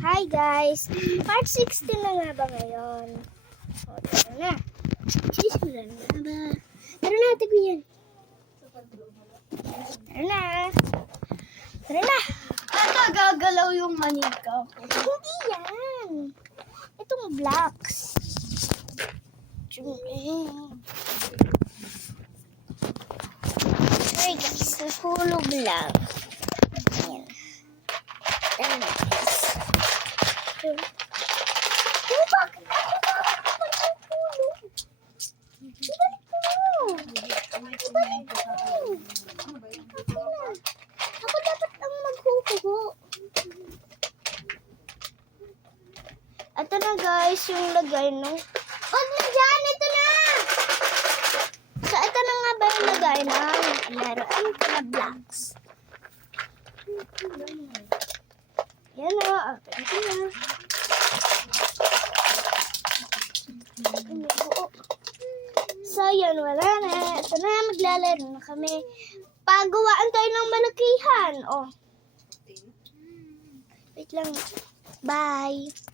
Hi guys! Part 16 na nga ba ngayon? O, tara na. Simulan na ba? Tara na, ate ko yan. Tara na. Tara na. Ito, gagalaw yung manika ko. Hindi yan. Itong blocks. Sorry guys, nahulog lang. Ayan. Tara na guys. Oh, bakit ako nahulog? Ibalik mo. Ibalik mo. Ako dapat ang maghuhugo. Ito na guys, yung lagay nung... Huwag na dyan! Ito na! So, ito na nga ba yung lagay ng laruan ko na blocks? Yan na. Open ko na. So, yan. Wala na. Ito na. Maglalaro na kami. Pagawaan tayo ng malakihan. Oh. Wait lang. Bye.